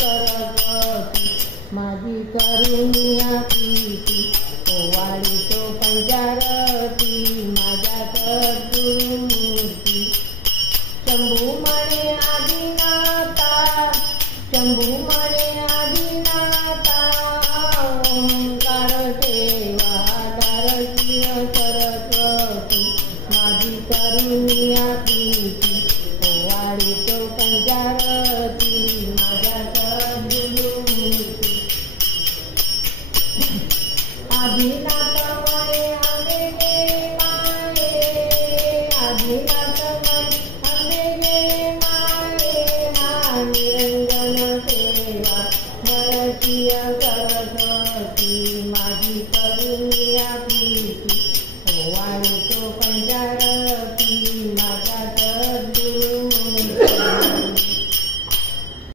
सरस्वती माझी करुणिया प्रीती ओवाळी तो पंचारती माझ्या सद्गुरुमूर्ती शंभू म्हणे आदिनाथा शंभू म्हणे आदिनाथा ओंकार सेवा शिव सरस्वती माझी करुणिया प्रीती ओवाळी तो पंचारती माझ्या सद्गुरुमूर्ती आदिनाथ माये अंबे माये आदिनाथ माये अंबे माये निरंजन सेवा भरतीय